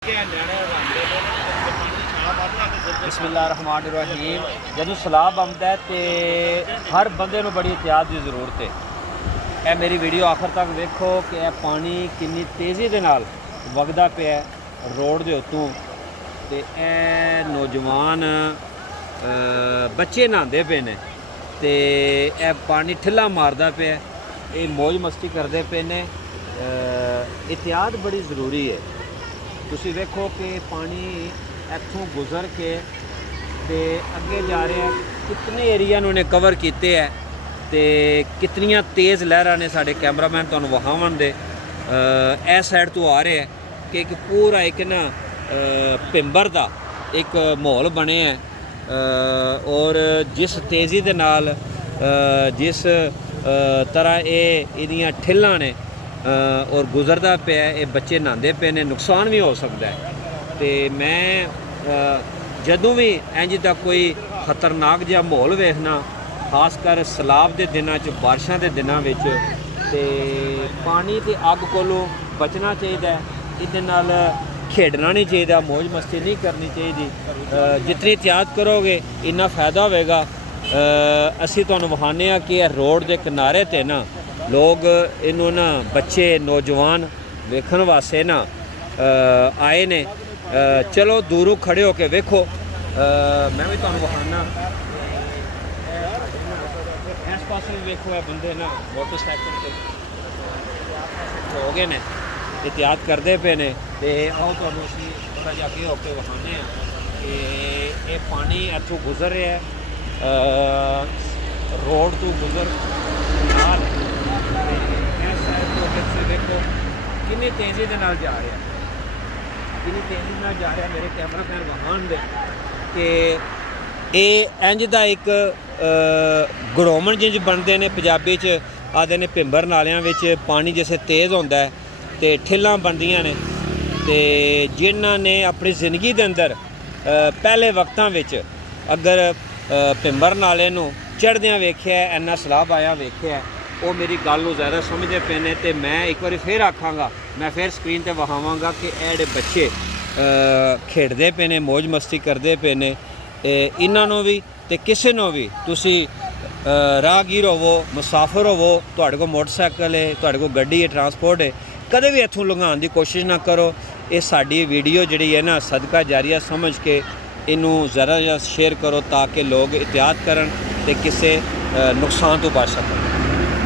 बिस्मिल्लाहिर्रहमानिर्रहीम। जदों सैलाब आउंदा है तो हर बंदे नूं बड़ी एहतियात की जरूरत है। यह मेरी वीडियो आखिर तक देखो कि यह पानी कितनी तेज़ी के नाल वगदा पिया रोड के उत्तों। तो यह नौजवान बच्चे नहाते पे ने तो यह पानी ठिल्ला मारदा पिया, ये मौज मस्ती करते पे ने। एहतियात बड़ी ज़रूरी है। तुसी देखो कि पानी इत्थों गुजर के ते अगे जा रहा है, कितने एरिया ने कवर किए है तो कितनियां तेज़ लहरां ने। साढ़े कैमरामैन तुहानूं वहावन दे इस साइड तो आ रहे हैं कि एक पूरा एक ना पिंबर का एक माहौल बने है। और जिस तेज़ी के नाल जिस तरह ये ठिल्लां ने और गुजरदा पे ये बच्चे नहाते पे ने, नुकसान भी हो सकता है। तो मैं जदों भी इंज दा कोई खतरनाक जिहा माहौल वेखना, खासकर सैलाब के दिनों बारिशों के दिनों तो पानी ते अग कोलों बचना चाहिए। इहदे नाल खेडना नहीं चाहिए, मौज मस्ती नहीं करनी चाहिए। जितनी एहतियात करोगे इन्ना फ़ायदा होगा। असी तुहानूं विखाने कि रोड के किनारे ते ना लोग इनू ना बच्चे नौजवान वेखण वास्ते ना आए ने। चलो दूरों खड़े होके वेखो, मैं भी तुहानूं विखाना। इस पास भी वेखो, है बंदे ना मोटरसाइकिल से हो गए ने, एहतियात करते पे ने। तो आओ तुहानूं असीं थोड़ा जिहा अगे होके विखाने कि ये पानी इत्थों गुजर रहा है, रोड तो गुजर नाल देखो कितनी तेज़ी के नाल जा रहा है, कितनी तेज़ी नाल जा रहा है। मेरे कैमरामैन वहान दे कि ये इंज दा एक गड़ोमन जिंज बनते हैं। पंजाबी च आखदे ने भिंबर नालियां विच पानी जैसे तेज़ होंदा है तो ठिल्लां बनदियां ने। ते जिन्हां ने अपनी जिंदगी के अंदर पहले वक्तां विच अगर भिंबर नाले नूं चढ़दियां वेख्या, इन्ना सैलाब आया वेख्या, वो मेरी गल नूं ज़्यादा समझते पे ने। तो मैं एक बार फिर आखांगा, मैं फिर स्क्रीन पर विखावांगा कि ये बच्चे खेडते पे ने, मौज मस्ती करते पे ने। इन्हां नूं भी ते किसी नूं भी तुसी राहगीर होवो, मुसाफिर होवो, तुहाडे कोल मोटरसाइकिल है, तुहाडे कोल गड्डी है, ट्रांसपोर्ट है, कदे भी इत्थों लंघाउण दी कोशिश ना करो। ये साडी वीडियो जिहड़ी है ना सदका जारिया समझ के इनू ज़रा शेयर करो ताकि लोग एहतियात करन ते किसी नुकसान तो बच सकन।